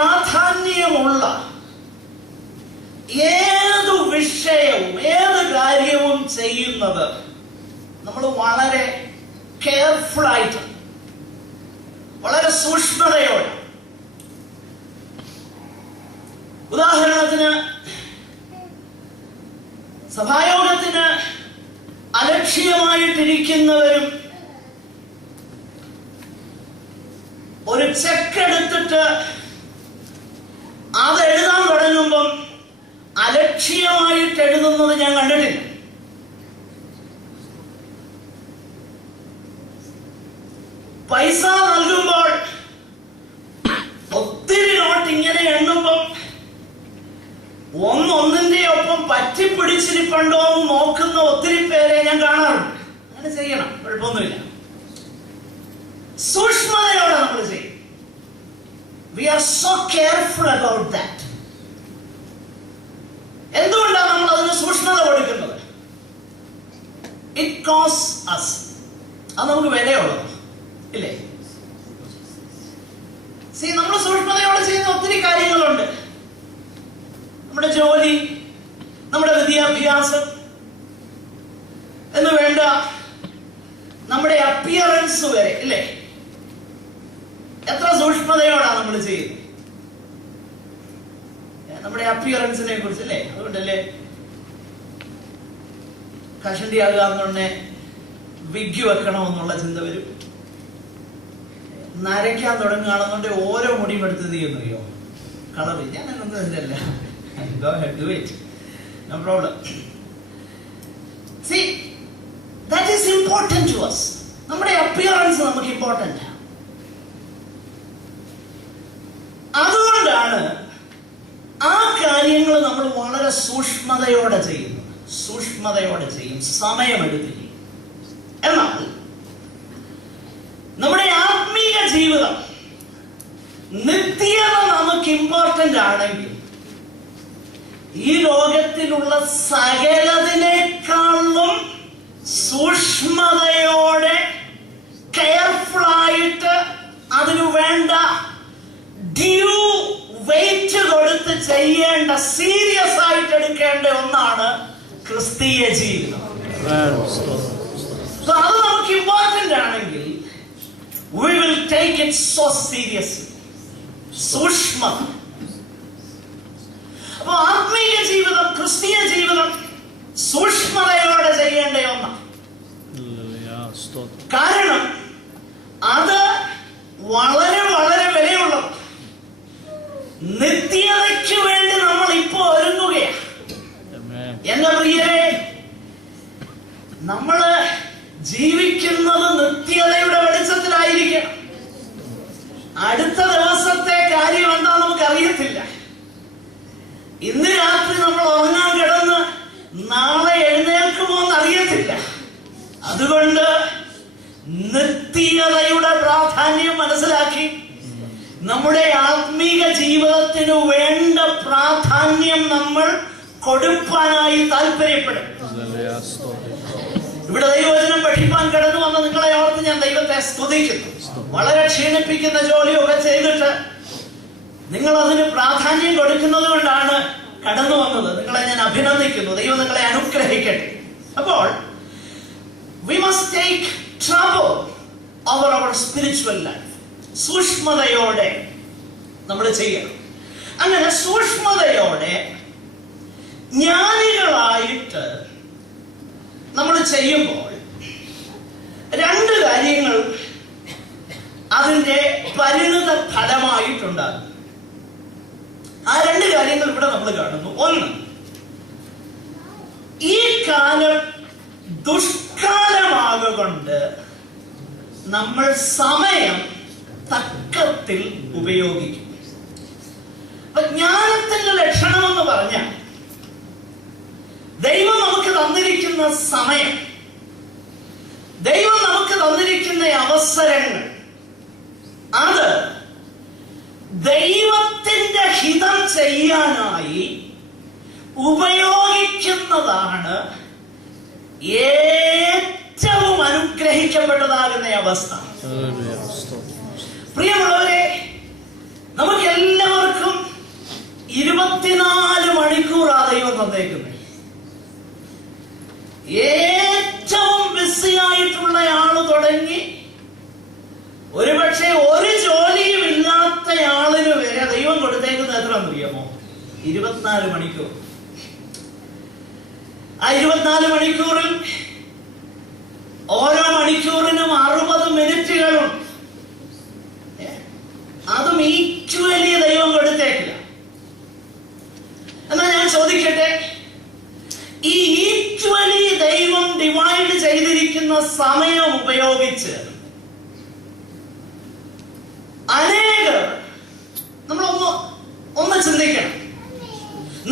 പ്രാധാന്യമുള്ള ഏത് വിഷയവും ഏത് കാര്യവും ചെയ്യുന്നത് നമ്മൾ വളരെ കെയർഫുൾ ആയിട്ട്, വളരെ സൂക്ഷ്മതയോടെ. ഉദാഹരണത്തിന്, സഭായോഗത്തിന് അലക്ഷ്യമായിട്ടിരിക്കുന്നവരും ഒരു ചെക്ക് എടുത്തിട്ട് അത് എഴുതാൻ തുടങ്ങുമ്പം അലക്ഷ്യമായിട്ട് എഴുതുന്നത് ഞാൻ കണ്ടിട്ടില്ല. പൈസ നൽകുമ്പോൾ ഒത്തിരി നോട്ട് ഇങ്ങനെ എണ്ണുമ്പം ഒന്നിന്റെ ഒപ്പം പറ്റിപ്പിടിച്ചിരിപ്പുണ്ടോ എന്ന് നോക്കുന്ന ഒത്തിരി പേരെ ഞാൻ കാണാറുണ്ട്. അങ്ങനെ ചെയ്യണം, കുഴപ്പമൊന്നുമില്ല. സൂക്ഷ്മതയോടെ നമ്മൾ ചെയ്യും. We are so careful about that. എന്തുകൊണ്ടാണ് നമ്മൾ അതിന് സൂക്ഷ്മത കൊടുക്കുന്നത്? It costs us. അത് നമുക്ക് വിലയുള്ളത് ഇല്ലേ? നമ്മൾ സൂക്ഷ്മതയോടെ ചെയ്യുന്ന ഒത്തിരി കാര്യങ്ങളുണ്ട്. നമ്മുടെ ജോലി, നമ്മുടെ വിദ്യാഭ്യാസം എന്ന് വേണ്ട നമ്മുടെ അപ്പിയറൻസ് വരെ ഇല്ലേ? എത്ര സൂക്ഷ്മതയോടാണ് നമ്മൾ ചെയ്യുന്നത് നമ്മുടെ അപ്പിയറൻസിനെ കുറിച്ച് അല്ലേ? അതുകൊണ്ടല്ലേ കഷണ്ടി ആകാന്നുണ്ടെ വിഗ് വെക്കണമെന്നുള്ള ചിന്ത വരും. നരയ്ക്കാൻ തുടങ്ങുകയാണെന്നുണ്ടെ ഓരോ മുടിയും എടുത്ത് ചെയ്യുന്നറിയോ കളർ. ഞാൻ അങ്ങനത്തെ ഇതിലല്ല. Go ahead, do it. No problem. See, that is important to us. നമ്മുടെ അപ്പിയറൻസ് നമുക്ക് ഇമ്പോർട്ടന്റ്. അതുകൊണ്ടാണ് ആ കാര്യങ്ങൾ നമ്മൾ വളരെ സൂക്ഷ്മതയോടെ ചെയ്യുന്നത്. സൂക്ഷ്മതയോടെ ചെയ്യും, സമയമെടുത്ത് ചെയ്യും. എന്നാൽ നമ്മുടെ ആത്മീയ ജീവിതം, നിത്യത നമുക്ക് ഇമ്പോർട്ടന്റ് ആണെങ്കിൽ ഈ ലോകത്തിലുള്ള സകലതിനേക്കാളും സൂക്ഷ്മതയോടെ കെയർഫുൾ ആയിട്ട് അതിനു വേണ്ട ഡ്യൂ വെയിറ്റ് കൊടുത്ത് ചെയ്യേണ്ട, സീരിയസ് ആയിട്ട് എടുക്കേണ്ട ഒന്നാണ് ക്രിസ്തീയ ജീവിതം. അത് നമുക്ക് ഇമ്പോർട്ടന്റ് ആണെങ്കിൽ we will take it so seriously. സൂക്ഷ്മത. അപ്പൊ ആത്മീയ ജീവിതം, ക്രിസ്തീയ ജീവിതം സൂക്ഷ്മതയോടെ ചെയ്യേണ്ട ഒന്നാണ്. കാരണം അത് വളരെ വളരെ വിലയുള്ളത്. നിത്യതയ്ക്ക് വേണ്ടി നമ്മൾ ഇപ്പോ ഒരുങ്ങുകയാണ്. എന്റെ പ്രിയരെ, നമ്മള് ജീവിക്കുന്നത് നിത്യതയുടെ വെളിച്ചത്തിലായിരിക്കണം. അടുത്ത ദിവസത്തെ കാര്യം എന്താ നമുക്കറിയത്തില്ല. ഇന്ന് രാത്രി നമ്മൾ ഉറങ്ങാൻ കിടന്ന് നാളെ എഴുന്നേൽക്കുമോ എന്നറിയത്തില്ല. അതുകൊണ്ട് നിത്യതയുടെ പ്രാധാന്യം മനസ്സിലാക്കി നമ്മുടെ ആത്മീക ജീവിതത്തിന് വേണ്ട പ്രാധാന്യം നമ്മൾ കൊടുക്കാനായി താല്പര്യപ്പെടും. ഇവിടെ ദൈവവചനം പഠിപ്പാൻ കടന്നു വന്ന നിങ്ങളെ ഓർത്ത് ഞാൻ ദൈവത്തെ സ്തുതിക്കുന്നു. വളരെ ക്ഷീണിപ്പിക്കുന്ന ജോലിയൊക്കെ ചെയ്തിട്ട് നിങ്ങൾ അതിന് പ്രാധാന്യം കൊടുക്കുന്നത് കൊണ്ടാണ് കടന്നു വന്നത്. നിങ്ങളെ ഞാൻ അഭിനന്ദിക്കുന്നു. ദൈവം നിങ്ങളെ അനുഗ്രഹിക്കട്ടെ. അപ്പോൾ we must take trouble over our spiritual life. സൂക്ഷ്മതയോടെ നമ്മൾ ചെയ്യണം. അങ്ങനെ സൂക്ഷ്മതയോടെ ജ്ഞാനികളായിട്ട് നമ്മൾ ചെയ്യുമ്പോൾ രണ്ട് കാര്യങ്ങൾ അതിന്റെ പരിണിത ഫലമായിട്ടുണ്ടാകും. ആ രണ്ട് കാര്യങ്ങൾ ഇവിടെ നമ്മൾ കാണുന്നു. ഒന്ന്, ഈ കാലം ദുഷ്കാലമാകൊണ്ട് നമ്മൾ സമയം തക്കത്തിൽ ഉപയോഗിക്കും. അപ്പൊ ജ്ഞാനത്തിന്റെ ലക്ഷണമെന്ന് പറഞ്ഞാൽ ദൈവം നമുക്ക് തന്നിരിക്കുന്ന സമയം, ദൈവം നമുക്ക് തന്നിരിക്കുന്ന അവസരങ്ങൾ, അത് ദൈവത്തിന്റെ ഹിതം ചെയ്യാനായി ഉപയോഗിക്കുന്നതാണ് ഏറ്റവും അനുഗ്രഹിക്കപ്പെട്ടതാകുന്ന അവസ്ഥ. പ്രിയമുള്ളവരെ, നമുക്ക് എല്ലാവർക്കും തന്നേക്കുന്നത്. ഏറ്റവും ബിസിയായിട്ടുള്ള ആള് തുടങ്ങി ഒരുപക്ഷെ ഒരു ജോലിയും ഇല്ലാത്ത ആളിന് വരെ ദൈവം കൊടുത്തേക്കുന്നത് എത്രയെന്ന് അറിയാമോ? 24 മണിക്കൂർ. ആ 24 മണിക്കൂറിൽ ഓരോ മണിക്കൂറിനും 60 മിനിറ്റുകളും. അതും ഈക്വലി ദൈവം കൊടുത്തേക്കില്ല. എന്നാ ഞാൻ ചോദിക്കട്ടെ, ഈ ഈക്വലി ദൈവം ഡിവൈഡ് ചെയ്തിരിക്കുന്ന സമയം ഉപയോഗിച്ച് അനേകർ നമ്മളൊന്ന് ചിന്തിക്കണം.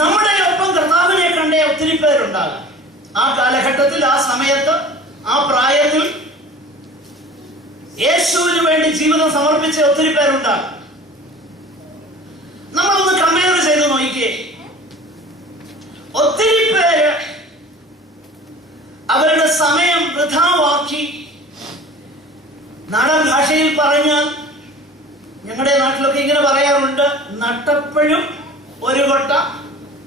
നമ്മുടെ ഒപ്പം കർത്താവിനെ കണ്ടേ ഒത്തിരി പേരുണ്ടാകും. ആ കാലഘട്ടത്തിൽ, ആ സമയത്ത്, ആ പ്രായത്തിൽ യേശുവിന് വേണ്ടി ജീവിതം സമർപ്പിച്ച ഒത്തിരി പേരുണ്ടാകും. നമ്മളൊന്ന് കമ്പയർ ചെയ്ത് നോക്കിക്കേ. ഒത്തിരി പേര് അവരുടെ സമയം വൃഥാവാക്കി, നാടൻ ഭാഷയിൽ പറഞ്ഞാൽ ഞങ്ങളുടെ നാട്ടിലൊക്കെ ഇങ്ങനെ പറയാറുണ്ട്, നട്ടപ്പോഴും ഒരു കൊട്ട,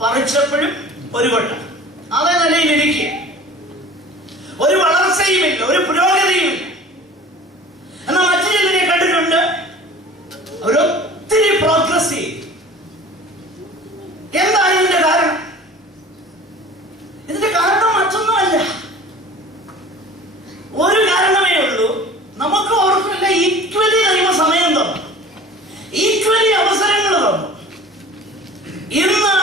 പറിച്ചപ്പോഴും ഒരു കൊട്ട. അതേ നിലയിലിരിക്കുക. ഒരു വളർച്ചയുമില്ല, ഒരു പുരോഗതിയുമില്ല. എന്നാൽ മറ്റു ചിലരെ കണ്ടിട്ടുണ്ട്, അവരൊത്തിരി പ്രോഗ്രസ് ചെയ്യും. എന്താണ് ഇതിന്റെ കാരണം? ഇതിന്റെ കാരണം മറ്റൊന്നുമല്ല, ഒരു കാരണമേ ഉള്ളൂ. നമുക്ക് ഓർക്കില്ല, ഈക്വലി ദൈവ സമയം തന്നു, ഈക്വലി അവസരങ്ങൾ തന്നു. ഇന്ന്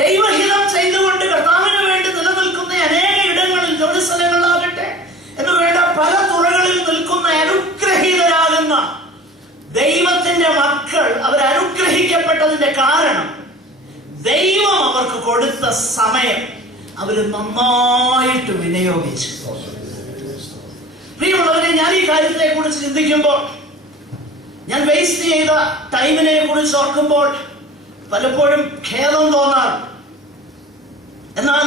ദൈവഹിതം ചെയ്തുകൊണ്ട് കർത്താവിന് വേണ്ടി നിലനിൽക്കുന്ന അനേക ഇടങ്ങളിൽ, ജോലി സ്ഥലങ്ങളിലാകട്ടെ എന്ന് വേണ്ട പല തുറകളിൽ നിൽക്കുന്ന അനുഗ്രഹീതരാകുന്ന ദൈവത്തിന്റെ മക്കൾ, അവർ അനുഗ്രഹിക്കപ്പെട്ടതിന്റെ കാരണം ദൈവം അവർക്ക് കൊടുത്ത സമയം അവര് നന്നായിട്ട് വിനിയോഗിച്ചു. പ്രിയമുള്ളവരെ, ഞാൻ ഈ കാര്യത്തെ കുറിച്ച് ചിന്തിക്കുമ്പോൾ, ഞാൻ വേസ്റ്റ് ചെയ്ത ടൈമിനെ കുറിച്ച് ഓർക്കുമ്പോൾ പലപ്പോഴും ഖേദം തോന്നാറ്. എന്നാൽ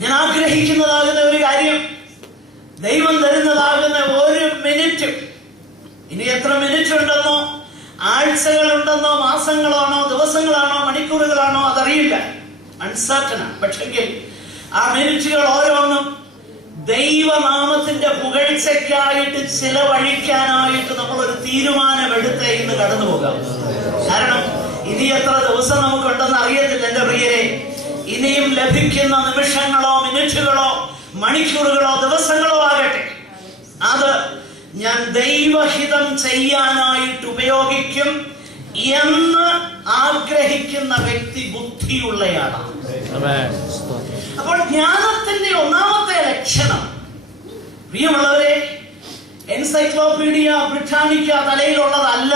ഞാൻ ആഗ്രഹിക്കുന്നതാകുന്ന ഒരു കാര്യം, ദൈവം തരുന്നതാകുന്ന ഒരു മിനിറ്റും, ഇനി എത്ര മിനിറ്റ് ഉണ്ടെന്നോ, ആഴ്ചകളുണ്ടെന്നോ, മാസങ്ങളാണോ, ദിവസങ്ങളാണോ, മണിക്കൂറുകളാണോ, അതറിയില്ല, അൺസർട്ടനാണ്. പക്ഷെങ്കിൽ ആ മിനിറ്റുകൾ ഓരോന്നും ദൈവനാമത്തിന്റെ പുകഴ്ചയ്ക്കായിട്ട് ചിലവഴിക്കാനായിട്ട് നമ്മളൊരു തീരുമാനമെടുത്ത് ഇന്ന് കടന്നു പോകാം. കാരണം ഇനി എത്ര ദിവസം നമുക്കുണ്ടെന്ന് അറിയത്തില്ല എന്റെ പ്രിയരെ. ഇനിയും ലഭിക്കുന്ന നിമിഷങ്ങളോ, മിനിറ്റുകളോ, മണിക്കൂറുകളോ, ദിവസങ്ങളോ ആകട്ടെ, അത് ഞാൻ ദൈവഹിതം ചെയ്യാനായിട്ട് ഉപയോഗിക്കും എന്ന് ആഗ്രഹിക്കുന്ന വ്യക്തി ബുദ്ധിയുള്ളയാളാണ്. അപ്പോൾ ജ്ഞാനത്തിന്റെ ഒന്നാമത്തെ ലക്ഷണം, പ്രിയമുള്ളവരെ, എൻസൈക്ലോപീഡിയ ബ്രിട്ടാനിക്ക തലയിലുള്ളതല്ല.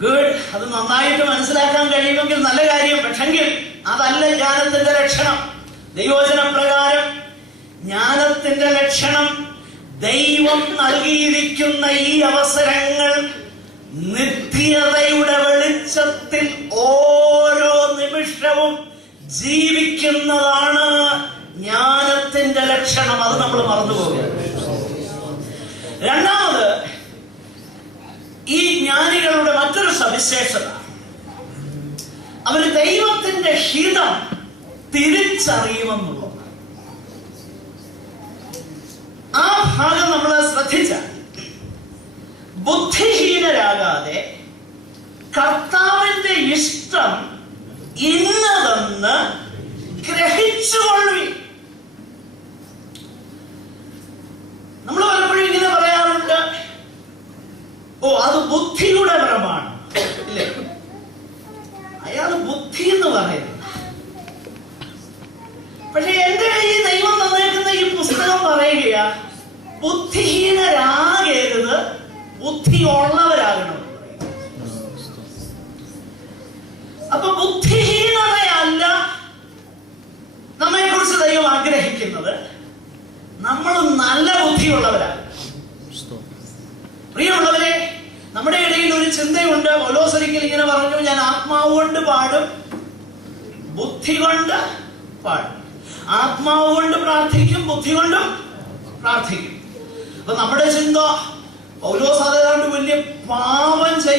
ഗുഡ്, അത് നന്നായിട്ട് മനസ്സിലാക്കാൻ കഴിയുമെങ്കിൽ നല്ല കാര്യം. പക്ഷെങ്കിൽ അതല്ല ജ്ഞാനത്തിന്റെ ലക്ഷണം. ദൈവവചന പ്രകാരം ജ്ഞാനത്തിന്റെ ലക്ഷണം, ദൈവം നൽകിയിരിക്കുന്ന ഈ അവസരങ്ങൾ നിത്യതയുടെ വെളിച്ചത്തിൽ ഓരോ നിമിഷവും ജീവിക്കുന്നതാണ് ജ്ഞാനത്തിന്റെ ലക്ഷണം. അത് നമ്മൾ മറന്നുപോകുക. രണ്ടാമത്, ഈ ജ്ഞാനികളുടെ മറ്റൊരു സവിശേഷത, അവര് ദൈവത്തിന്റെ ഹിതം തിരിച്ചറിയുമെന്നുള്ളത്. ആ ഭാഗം നമ്മൾ ശ്രദ്ധിച്ചാൽ ബുദ്ധിഹീനരാകാതെ കർത്താവിന്റെ ഇഷ്ടം ഇന്നതെന്ന് ഗ്രഹിച്ചുകൊള്ളു. നമ്മൾ പലപ്പോഴും ഇങ്ങനെ പറയാറുണ്ട്, ഓ അത് ബുദ്ധിയുടെ പരമാണ്, ഇല്ലേ? അയാൾ ബുദ്ധി എന്ന് പറയുന്നത്. പക്ഷെ എന്റെ ഈ ദൈവം തന്നേക്കുന്ന ഈ പുസ്തകം പറയുകയാ, ബുദ്ധിഹീനരാകരുത്, ബുദ്ധിയുള്ളവരാകണം. അപ്പൊ ബുദ്ധിഹീനതയല്ല നമ്മെ കുറിച്ച് ദൈവം ആഗ്രഹിക്കുന്നത്, നമ്മൾ നല്ല ബുദ്ധിയുള്ളവരാണ്. പ്രിയമുള്ളവരെ, നമ്മുടെ ഇടയിൽ ഒരു ചിന്തയുണ്ട്. പൗലോസ് ഒരിക്കൽ ഇങ്ങനെ പറഞ്ഞു, ഞാൻ ആത്മാവ് കൊണ്ട് പാടും, ബുദ്ധി കൊണ്ട് പാടും. ആത്മാവ് കൊണ്ട് പ്രാർത്ഥിക്കും, ബുദ്ധി കൊണ്ടും പ്രാർത്ഥിക്കും. അപ്പൊ നമ്മുടെ ചിന്ത, പൗലോസ് അതേതാണ്ട് വലിയ പാപം